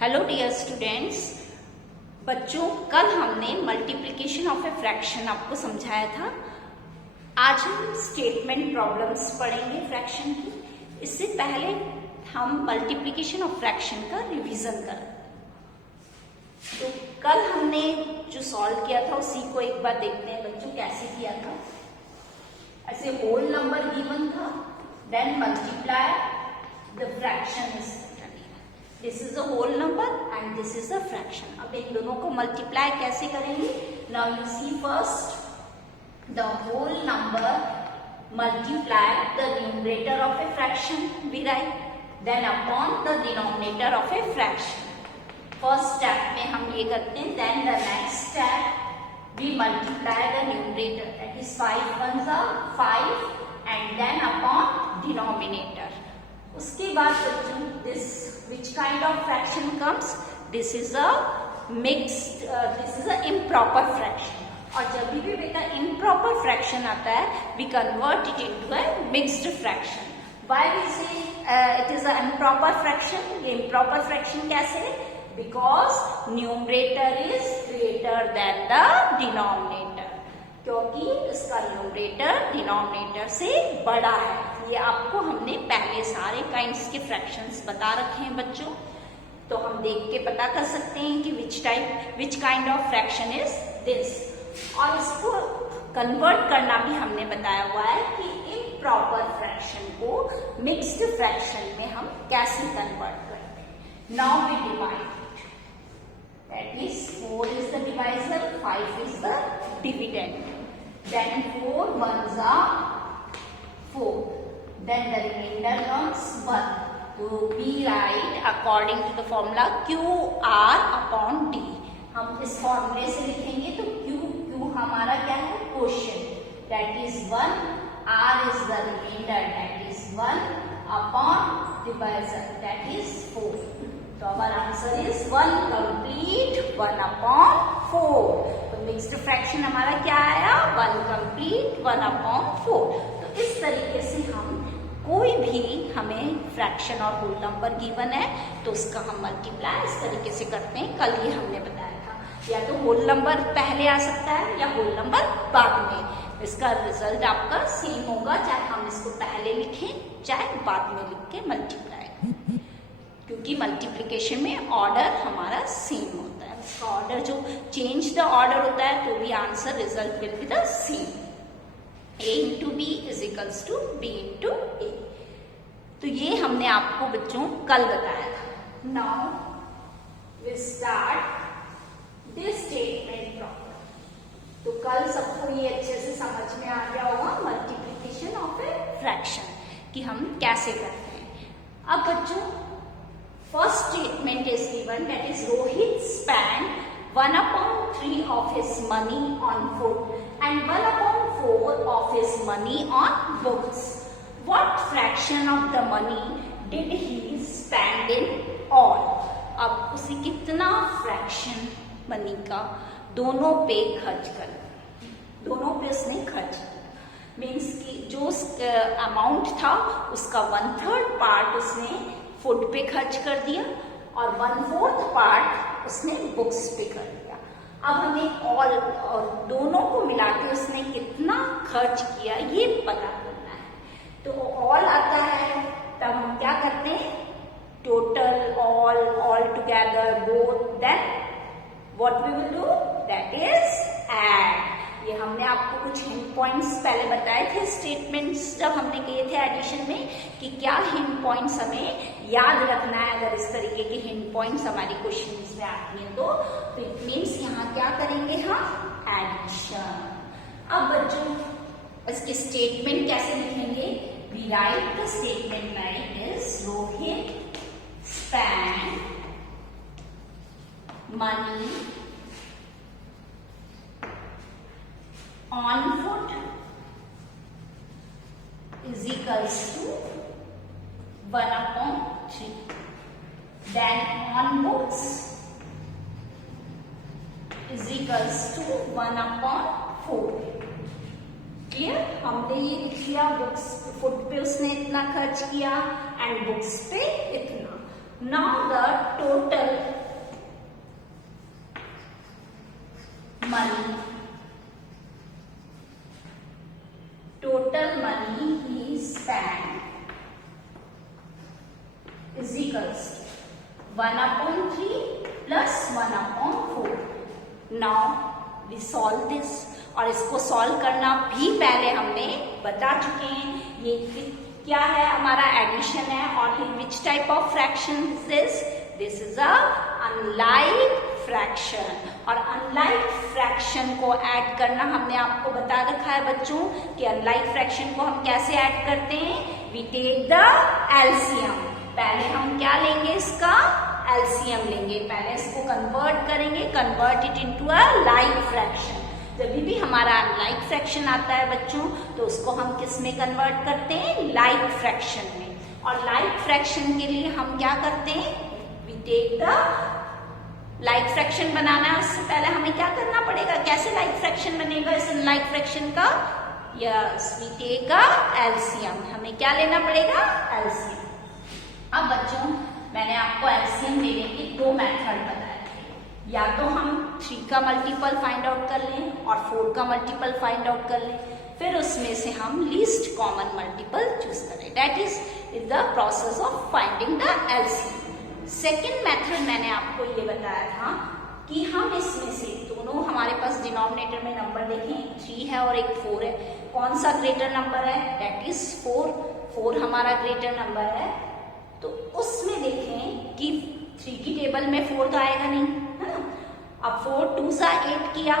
Hello dear students, बच्चों कल हमने मल्टीप्लिकेशन ऑफ ए फ्रैक्शन आपको समझाया था। आज हम स्टेटमेंट प्रॉब्लम्स पढ़ेंगे फ्रैक्शन की। इससे पहले हम मल्टीप्लिकेशन ऑफ फ्रैक्शन का रिवीजन करें। तो कल हमने जो सॉल्व किया था उसी को एक बार देखते हैं बच्चों कैसे किया था। ऐसे होल नंबर गिवन था, then multiply the fraction is this is a whole number and this is a fraction. अब इन दोनों को मल्टीप्लाई कैसे करेंगे? Now you see first the whole number multiply the numerator of a fraction we write, then upon the denominator of a fraction. First step में हम ये करते हैं, then the next step we multiply the numerator, that is 5 1s are 5 and then upon denominator. उसके बाद बच्चों this which kind of fraction comes? This is a mixed, this is a improper fraction. और जब भी बेटा improper fraction आता है, we convert it into a mixed fraction. Why we say it is an improper fraction? ये improper fraction कैसे? Because numerator is greater than the denominator. क्योंकि इसका न्यूमरेटर डिनोमिनेटर से बड़ा है। ये आपको हमने पहले सारे काइंड्स के फ्रैक्शंस बता रखे हैं बच्चों, तो हम देख के पता कर सकते हैं कि which kind of fraction is this. और इसको कन्वर्ट करना भी हमने बताया हुआ है कि इम्प्रॉपर फ्रैक्शन को मिक्स्ड फ्रैक्शन में हम कैसे कन्वर्ट करते हैं। Now we divide, that is 4 is the divisor, 5 is the dividend, then 4 1s are 4, then the remainder comes 1. So we write according to the formula QR upon D. हम इस फॉर्मूले से लिखेंगे तो Q हमारा क्या है? Quotient, that is 1, R is the remainder, that is 1 upon divisor, that is 4. तो हमारा आंसर इज 1 कंप्लीट 1 अपॉन 4। तो मिक्स्ड फ्रैक्शन हमारा क्या आया? 1 कंप्लीट 1 अपॉन 4। तो इस तरीके से हम कोई भी हमें फ्रैक्शन और होल नंबर गिवन है तो उसका हम मल्टीप्लाई इस तरीके से करते हैं। कल ये हमने बताया था, या तो होल नंबर पहले आ सकता है या होल नंबर बाद में। इसका रिजल्ट आपका सेम होगा, चाहे हम इसको पहले लिखें चाहे बाद में लिख के मल्टीप्लाई, क्योंकि मल्टीप्लिकेशन में ऑर्डर हमारा सेम होता है। इसका ऑर्डर जो चेंज द ऑर्डर होता है तो भी answer result will be the same. a into B is equals to B into A. तो ये हमने आपको बच्चों कल बताया था। Now we start this statement problem. तो कल सबको ये अच्छे से समझ में आ गया होगा मल्टीप्लिकेशन ऑफ ए फ्रैक्शन कि हम कैसे करते हैं। अब बच्चों first statement is given, that is Rohit spent 1/3 of his money on food and 1/4 of his money on books. What fraction of the money did he spend in all? अब उसे कितना फ्रैक्शन मनी का दोनों पे खर्च कर, दोनों पे उसने खर्च किया। मीन्स कि जो अमाउंट था उसका 1/3 पार्ट उसने फूड पे खर्च कर दिया और 1/4 पार्ट उसने बुक्स पे कर दिया। अब हमें और दोनों को मिला के उसने कितना खर्च किया ये पता करना है। तो ऑल आता है तब हम क्या करते हैं? Total, all together, both, then what we will do, that is add. ये हमने आपको कुछ हिंट पॉइंट्स पहले बताए थे स्टेटमेंट्स जब हमने किए थे एडिशन में, कि क्या हिंट पॉइंट्स हमें याद रखना है। अगर इस तरीके के हिंट पॉइंट्स हमारी क्वेश्चंस में आती हैं तो इट मीन्स यहाँ क्या करेंगे हम? एडिशन। अब बच्चों इसके स्टेटमेंट कैसे लिखेंगे? We write the statement like this, Rohit spend money on food is equals to 1/3. Then on books is equals to 1/4. Clear? हमने ये लिख लिया, बुक्स फूड पे उसने इतना खर्च किया एंड बुक्स पे इतना। Now the total 1/3 plus 1/4. Now we solve this. और इसको सॉल्व करना भी पहले हमने बता चुके हैं. ये क्या है, हमारा एडिशन है. और which type of fraction this is a unlike fraction. और अनलाइक फ्रैक्शन को ऐड करना हमने आपको बता रखा है बच्चों कि अनलाइक फ्रैक्शन को हम कैसे ऐड करते हैं. We take the LCM. पहले हम क्या लेंगे, इसका एलसीएम लेंगे. पहले इसको कन्वर्ट करेंगे, convert it into a like fraction. जब भी हमारा अनलाइक फ्रैक्शन आता है बच्चों तो उसको हम किस में कन्वर्ट करते हैं, लाइक फ्रैक्शन में. और लाइक फ्रैक्शन के लिए हम क्या करते हैं, we take the like fraction बनाना है. उससे पहले हमें क्या करना पड़ेगा, कैसे लाइक फ्रैक्शन बनेगा इस अनलाइक फ्रैक्शन का. Yes, we take a LCM. हमें क्या लेना पड़ेगा, एलसीएम. अब बच्चों मैंने आपको एलसीएम लेने के दो मेथड बताए थे. या तो हम 3 का मल्टीपल फाइंड आउट कर लें और 4 का मल्टीपल फाइंड आउट कर लें. फिर उसमें से हम लीस्ट कॉमन मल्टीपल चूज करें. That is the process of finding the LCM. Second method मैंने आपको ये बताया था कि हम इसमें से दोनों, हमारे पास डिनोमिनेटर में नंबर देखें 3 है और एक 4 है. कौन सा ग्रेटर नंबर है, दैट इज 4. 4 हमारा ग्रेटर नंबर है. तो उसमें देखें कि 3 की टेबल में 4 तो आएगा नहीं, है ना. अब 4 2 सा 8 किया,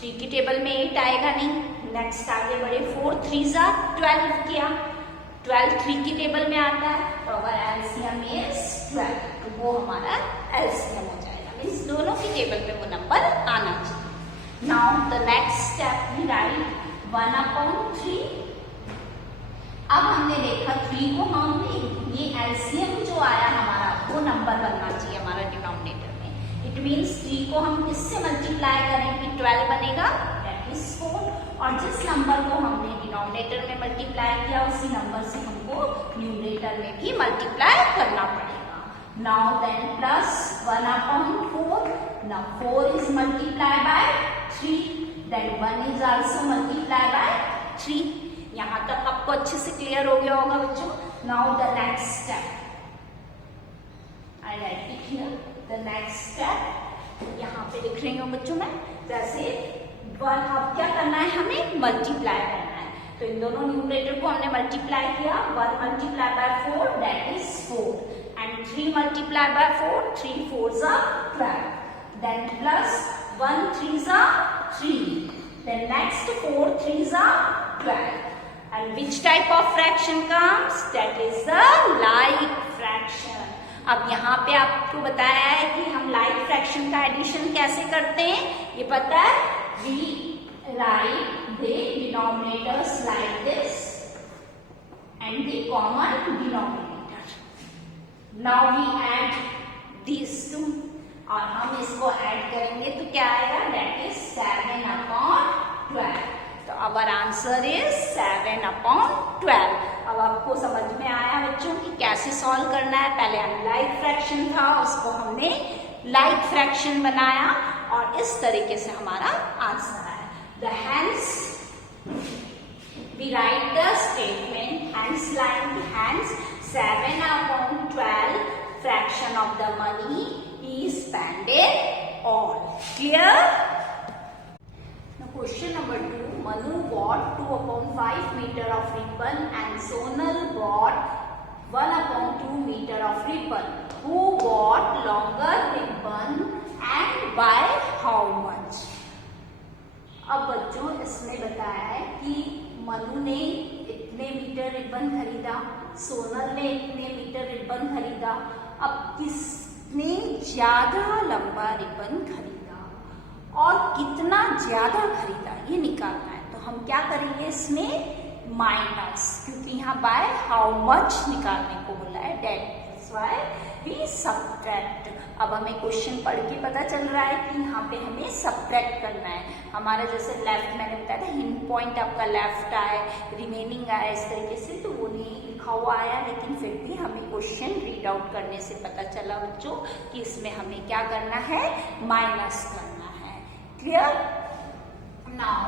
3 की टेबल में 8 आएगा नहीं. नेक्स्ट आगे बढ़े, 4 3 सा 12 किया, 12 3 की टेबल में आता है. तो अगर एलसीएम इज 12 तो वो हमारा एलसीएम हो जाएगा. मीन्स दोनों की टेबल में वो नंबर आना चाहिए. Now the next step we write 1/3. अब हमने देखा 3 को हमने, ये एलसीएम जो आया हमारा वो नंबर बनना चाहिए हमारा डिनोमिनेटर में. इट मीन्स 3 को हम किससे मल्टीप्लाई करेंगे, 12 बनेगा, दैट इज 4. और जिस नंबर को हमने डिनोमिनेटर में मल्टीप्लाई किया उसी नंबर से हमको न्यूमरेटर में भी मल्टीप्लाई करना पड़ेगा. Now then plus 1/4. Now 4 is multiply by 3, then 1 is also multiply by 3. यहां तक आपको अच्छे से क्लियर हो गया होगा बच्चों. Now the next step, I right it here. The next step यहाँ पे लिख रही हूँ बच्चों मैं. जैसे 1, अब क्या करना है, हमें मल्टीप्लाई करना है. तो इन दोनों न्यूमरेटर को हमने मल्टीप्लाई किया. 1 multiply by 4 that is 4 and 3 multiply by 4, 3 4s are 12. Then plus 1 3s are 3. Then next 4 3s are 12. And which type of fraction comes? That is the like fraction. अब यहाँ पे आपको बताया है कि हम like fraction का एडिशन कैसे करते हैं. ये पता है, we write the denominators like this and the common denominator. Now we add these two. और हम इसको ऐड करेंगे तो क्या आएगा, that is 7/12. तो our answer is 7/12. अब आपको समझ में आया बच्चों कि कैसे सॉल्व करना है. पहले अनलाइक फ्रैक्शन था, उसको हमने लाइक फ्रैक्शन बनाया और इस तरीके से हमारा आंसर आया. The hence we write the statement, hence line, hence 7/12 fraction of the money is spent on. Clear? Now question number 2. Manu bought 2/5 meter of ribbon and Sonal bought 1/2 meter of ribbon. Who bought longer ribbon and by how much? अब बच्चों इसमें बताया है कि मनु ने इतने metre ribbon खरीदा, सोनल ने इतने मीटर रिबन खरीदा. अब किसने ज्यादा लंबा रिबन खरीदा और कितना ज्यादा खरीदा ये निकालना है. तो हम क्या करेंगे इसमें, माइनस, क्योंकि यहाँ बाय हाउ मच निकालने को बोला है. That's why we subtract. अब हमें क्वेश्चन पढ़ के पता चल रहा है कि यहाँ पे हमें सब्ट्रैक्ट करना है. हमारा जैसे लेफ्ट मैंने बताया था, हिंट पॉइंट आपका लेफ्ट आए, रिमेनिंग आया, इस तरीके से तो वो नहीं लिखा हुआ आया, लेकिन फिर भी हमें क्वेश्चन रीड आउट करने से पता चला बच्चों कि इसमें हमें क्या करना है, माइनस करना है. Clear? Now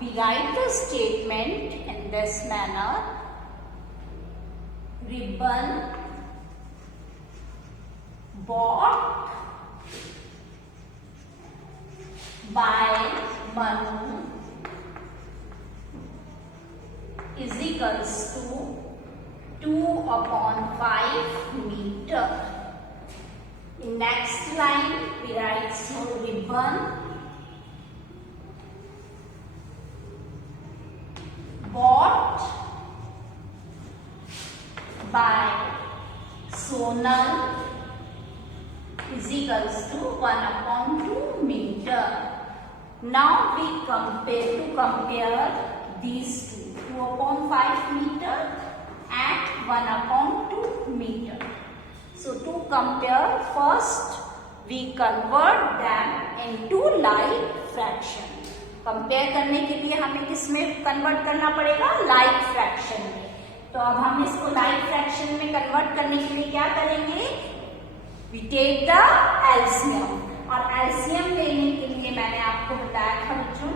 we write the statement in this manner. Ribbon bought by Manu is equals to 2/5 meter. In next line we write so ribbon bought by Sonal is equals to 1/2 meter. Now we compare these two, 2/5 meter and 1/2 meter. So to compare, first we convert them into like fraction. Compare करने के लिए हमें किसमें convert करना पड़ेगा? Like fraction में. तो अब हम इसको लाइक फ्रैक्शन में कन्वर्ट करने के लिए क्या करेंगे? We take the LCM. और एलसीएम लेने के लिए मैंने आपको बताया था बच्चों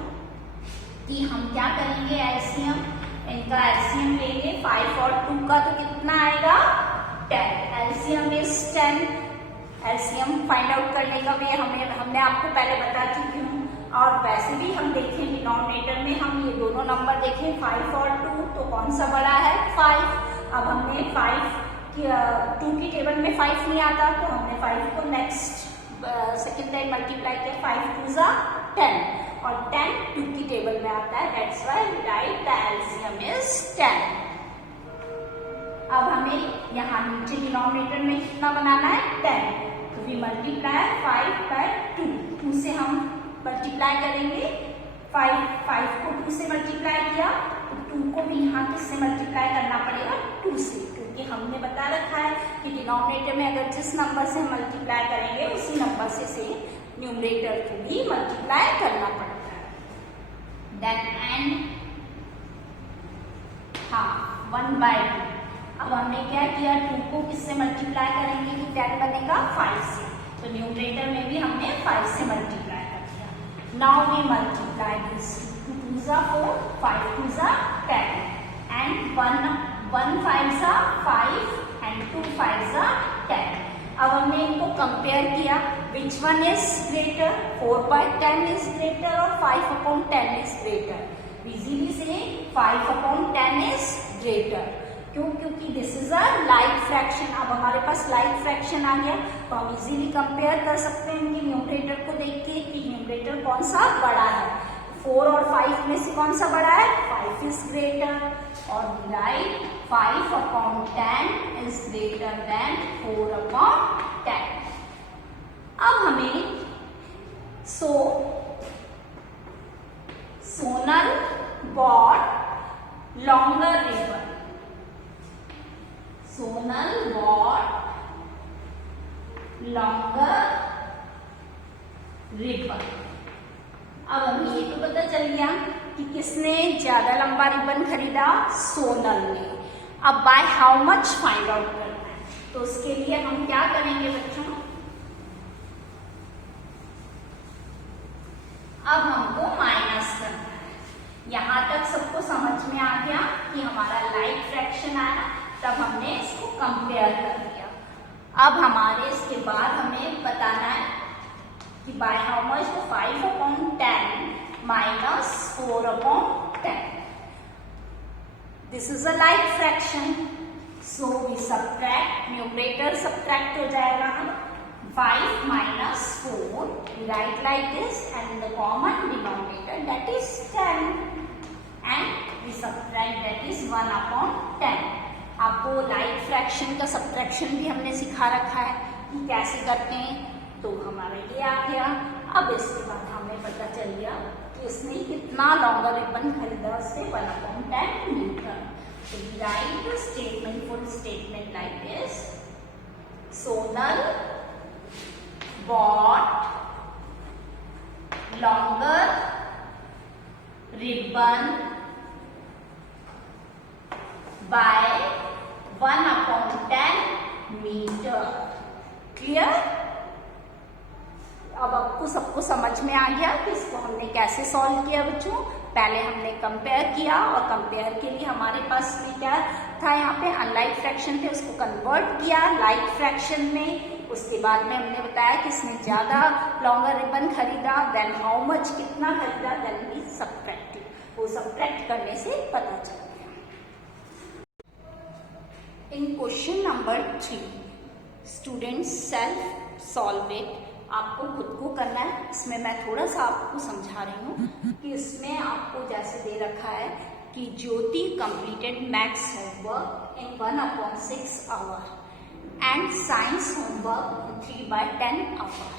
कि हम क्या करेंगे? एलसीएम, इनका एलसीएम लेंगे. 5 और 2 का तो कितना आएगा? 10. LCM is 10. LCM find out करने का भी हमने आपको पहले बता चुकी हूँ. और वैसे भी हम देखें डिनोमिनेटर में हम ये दोनों नंबर देखें 5 और 2, तो कौन सा बड़ा है? 5. अब हमने 2 की टेबल में 5 नहीं आता, तो हमने 5 को नेक्स्ट सेकेंड टाइम मल्टीप्लाई किया. 5 2 जा 10 और 10 2 की टेबल में आता है. That's why we write the LCM is 10. अब हमें यहाँ नीचे डिनोमिनेटर में कितना बनाना है? 10. तो वी मल्टीप्लाई 5 बाय 2. 2 से हम मल्टीप्लाई करेंगे. 5 को 2 से मल्टीप्लाई किया तो 2 को भी यहाँ किससे मल्टीप्लाई करना पड़ेगा? 2 से, क्योंकि हमने बता रखा है कि डिनोमिनेटर में अगर जिस नंबर से मल्टीप्लाई करेंगे उसी नंबर से न्यूमरेटर को भी मल्टीप्लाई करना पड़ता है. Then and 1/2. अब हमने क्या किया? 2 को किससे मल्टीप्लाई करेंगे कि 10 बनेगा? 5 से. तो न्यूमरेटर में भी हमने 5 से मल्टीप्लाई कर दिया. Now we multiply this. 2 2 जा 4, 5 2 जा 10 एंड 1 5 जा 5 एंड 2 5 जा 10. अब हमने इनको कंपेयर किया. Which one is greater? 4/10 is greater और 5/10 इज ग्रेटर. इजीली से 5/10 इज ग्रेटर. क्यों? क्योंकि this is a like fraction. अब हमारे पास लाइक फ्रैक्शन आ गया तो हम इजीली कंपेयर कर सकते हैं इनके न्यूमरेटर को देख के कि न्यूमरेटर कौन सा बड़ा है. 4 और 5 में से कौन सा बड़ा है? 5 इज ग्रेटर. और राइट 5/10 इज ग्रेटर देन 4/10. अब हमें Sonal bought longer ribbon. Sonal bought longer ribbon. अब हमें ये तो पता चल गया कि किसने ज्यादा लंबा रिबन खरीदा? सोनल ने. अब bye how much find out करना है. तो उसके लिए हम क्या करेंगे बच्चों? अब हमको माइनस करना है. यहां तक सबको समझ में आ गया कि हमारा लाइक फ्रैक्शन आया, तब हमने इसको कंपेयर कर दिया. अब हमारे इसके बाद हमें बताना है कि by how much? 5/10 minus 4/10. This is a like fraction, so we subtract. Numerator subtract हो जाएगा. 5 minus 4 we write like this and the common denominator that is 10 and we subtract that is 1/10. आपको लाइक फ्रैक्शन का subtraction भी हमने सिखा रखा है कि कैसे करते हैं, तो हमारे लिए आ गया. अब इसके बाद हमें पता चल गया कि इसने कितना लॉन्गर रिबन खरीदा उससे 1/10 metre. So we write the statement, full statement like this. Sonal bought longer ribbon by 1/10 meter. Clear? अब आपको सबको समझ में आ गया कि इसको हमने कैसे सॉल्व किया बच्चों. पहले हमने कंपेयर किया और कंपेयर के लिए हमारे पास में क्या था? यहाँ पे अनलाइक फ्रैक्शन थे, उसको कन्वर्ट किया लाइक फ्रैक्शन में. उसके बाद में हमने बताया कि इसने ज़्यादा लॉन्गर रिबन खरीदा, देन हाउ मच, कितना खरीदा, देन वी सबट्रैक्टेड, वो सबट्रैक्ट करने से पता चल गया। In question number 3 students self solve it, आपको खुद को करना है। इसमें मैं थोड़ा सा आपको समझा रही हूँ कि इसमें आपको जैसे दे रखा है कि Jyoti completed maths homework in 1/6 hour and science homework in 3/10 hour.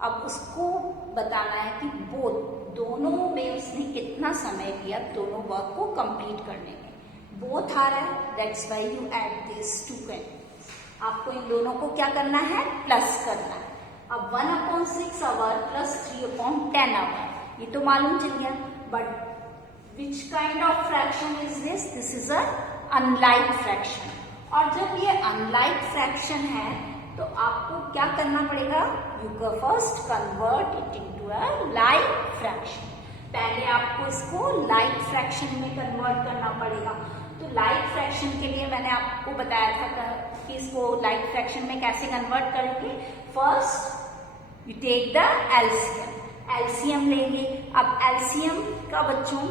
अब उसको बताना है कि दोनों में उसने कितना समय लिया दोनों वर्क को कंप्लीट करने में। बोथ आ रहा है, that's why you add this two candidates. आपको इन दोनों को क्या करना है, प्लस करना है। अब 1/6 आवर प्लस 3/10 आवर, ये तो मालूम चल गया, but which kind of fraction is this? This is a unlike fraction. और जब ये अनलाइक फ्रैक्शन है तो आपको क्या करना पड़ेगा, you can first convert it into a like fraction. पहले आपको इसको लाइक फ्रैक्शन में कन्वर्ट करना पड़ेगा। तो लाइक फ्रैक्शन के लिए मैंने आपको बताया था कि इसको लाइक फ्रैक्शन में कैसे कन्वर्ट करेंगे। First you take the LCM, LCM लेंगे। अब एलसीएम का बच्चों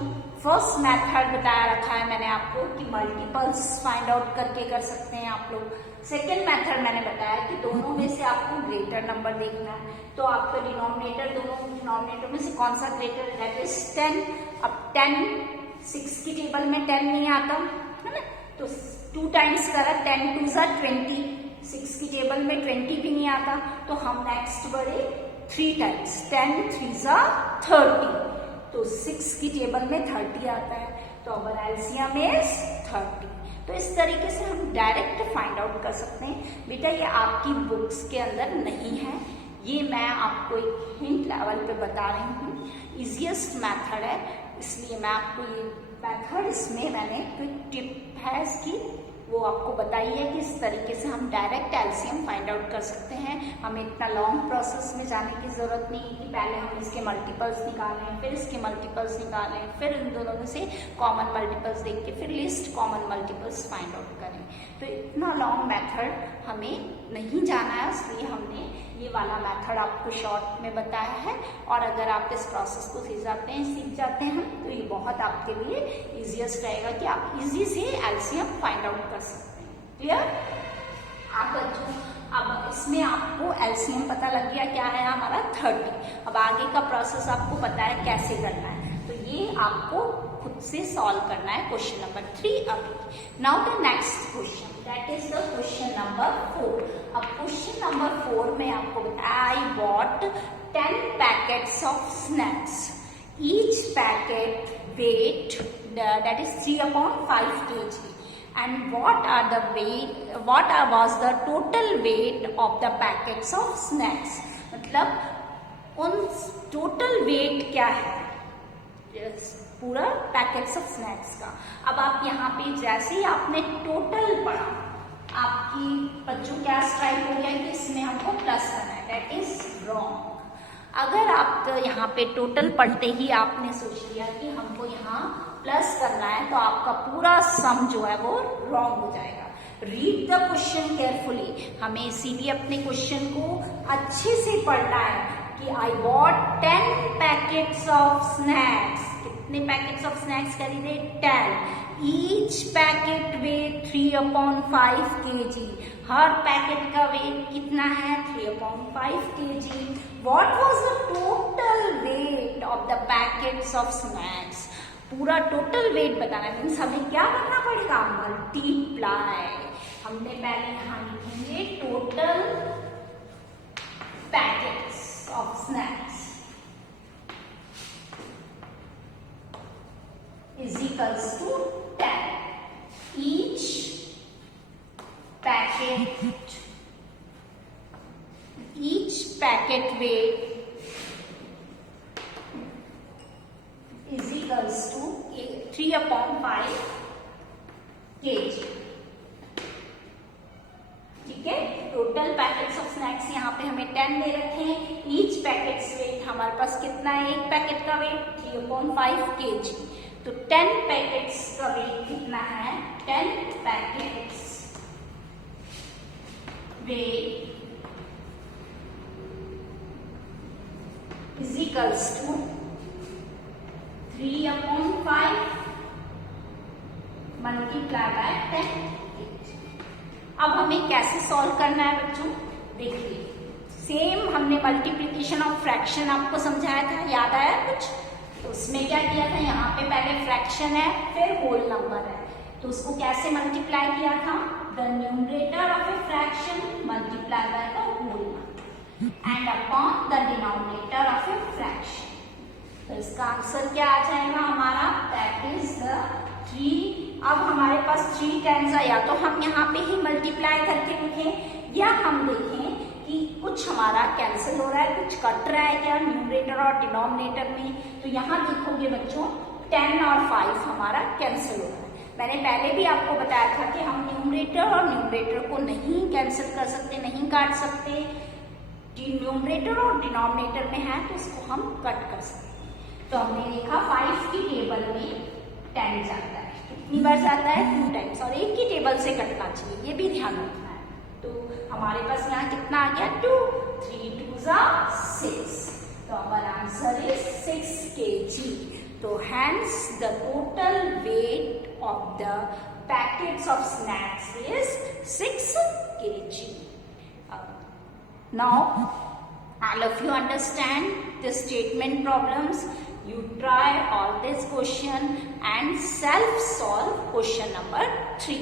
फर्स्ट मेथड बताया रखा है मैंने आपको कि मल्टीपल्स फाइंड आउट करके कर सकते हैं आप लोग। सेकेंड मेथड मैंने बताया कि दोनों में से आपको ग्रेटर नंबर देखना है। तो आपका डिनोमिनेटर, दोनों डिनोमिनेटर में से कौन सा ग्रेटर है, दैट इज 10। अब 10 6 की टेबल में 10 नहीं आता है ना, तो 2 टाइम्स करा, 10 2 ज़ा 20, 6 की टेबल में 20 भी नहीं आता, तो हम नेक्स्ट बढ़े 3 टाइम्स, 10 3 ज़ा 30, तो 6 की टेबल में 30 आता है, तो अवर एलसीएम इज 30। तो इस तरीके से हम डायरेक्ट फाइंड आउट कर सकते हैं। बेटा ये आपकी बुक्स के अंदर नहीं है, ये मैं आपको एक हिंट लेवल पे बता रही हूँ। इजीएस्ट मेथड है, इसलिए मैं आपको ये मेथड, इसमें मैंने क्विक टिप है इसकी, वो आपको बताई है कि इस तरीके से हम डायरेक्ट एलसीएम फाइंड आउट कर सकते हैं। हमें इतना लॉन्ग प्रोसेस में जाने की जरूरत नहीं है कि पहले हम इसके मल्टीपल्स निकालें, फिर इसके मल्टीपल्स निकालें, फिर इन दोनों में से कॉमन मल्टीपल्स देख के फिर list common multiples find out करें। तो इतना लॉन्ग मेथड हमें नहीं जाना है, इसलिए हमने ये वाला मेथड आपको शॉर्ट में बताया है। और अगर आप इस प्रोसेस को सीख जाते हैं तो ये बहुत आपके लिए इजीएस्ट रहेगा कि आप इजी से एलसीएम फाइंड आउट कर सकते हैं। क्लियर? आप बच्चों अब इसमें आपको एलसीएम पता लग गया क्या है हमारा 30। अब आगे का प्रोसेस आपको पता है कैसे करना है, तो ये आपको खुद से सॉल्व करना है क्वेश्चन नंबर 3 अभी। Now the next question, that is the question number 4। अब क्वेश्चन नंबर 4 में आपको बताया I bought 10 packets of snacks, each packet weight that is 3/5 kg and what was the total weight of the packets of snacks। मतलब उन total weight क्या है पूरा packets of snacks का। अब आप यहाँ पे जैसे ही आपने टोटल पढ़ा, आपकी बच्चों क्या स्ट्राइक हो गया कि इसमें हमको प्लस करना है, दैट इज रॉन्ग। अगर आप यहाँ पे टोटल पढ़ते ही आपने सोच लिया कि हमको यहाँ प्लस करना है, तो आपका पूरा सम जो है वो रॉन्ग हो जाएगा। रीड द क्वेश्चन केयरफुली, हमें इसीलिए अपने क्वेश्चन को अच्छे से पढ़ना है कि I bought 10 packets of snacks. कितने पैकेट्स ऑफ स्नैक्स खरीदे? 10। Each packet weight 3/5 kg। हर पैकेट का वेट कितना है? 3/5 kg। What was the total weight of the packets of snacks? पूरा टोटल वेट बताना है, मीन्स हमें क्या करना पड़ेगा? मल्टीप्लाई। हमने पहले यहाँ लिखेंगे total packets of snacks is equals to 10. Each packet weight is equals to 3/5 kg। ठीक है, टोटल पैकेट्स ऑफ स्नैक्स यहाँ पे हमें 10 दे रखे हैं। ईच पैकेट्स वेट हमारे पास कितना है? एक पैकेट का वेट 3/5 kg। तो 10 पैकेट्स का वेट कितना है? 10 packets weight is equals to 3/5 multiply by 10। अब हमें कैसे सॉल्व करना है बच्चों, देखिए सेम हमने मल्टीप्लिकेशन ऑफ फ्रैक्शन आपको समझाया था, याद आया कुछ? तो उसमें क्या किया था, यहाँ पे पहले फ्रैक्शन है फिर होल नंबर है, तो उसको कैसे मल्टीप्लाई किया था, the numerator of a fraction multiply by the whole number and upon the denominator of a fraction. तो इसका आंसर क्या आ जाएगा हमारा, दैट इज द 3। अब हमारे पास 3 टेंस है, या तो हम यहाँ पे ही मल्टीप्लाई करके लिखें या हम देखें कि कुछ हमारा कैंसिल हो रहा है, कुछ कट रहा है क्या न्यूमरेटर और डिनोमिनेटर में। तो यहाँ देखोगे बच्चों 10 और 5 हमारा कैंसिल हो रहा है। मैंने पहले भी आपको बताया था कि हम न्यूमरेटर और न्यूमरेटर को नहीं कैंसिल कर सकते, नहीं काट सकते। न्यूमरेटर और डिनोमिनेटर में है तो उसको हम कट कर सकते हैं। तो हमने देखा 5 की टेबल में 10 जाता है, कितनी बार जाता है, 2 टाइम्स, और एक ही टेबल से कटना चाहिए, ये भी ध्यान रखना है। तो हमारे पास यहाँ कितना आ गया, 2, 3 2s are 6। तो हमारा आंसर इज 6 kg। तो hence the total weight of the packets of snacks is 6 kg. Now all of you understand the statement problems. You try all this question and self solve question number 3.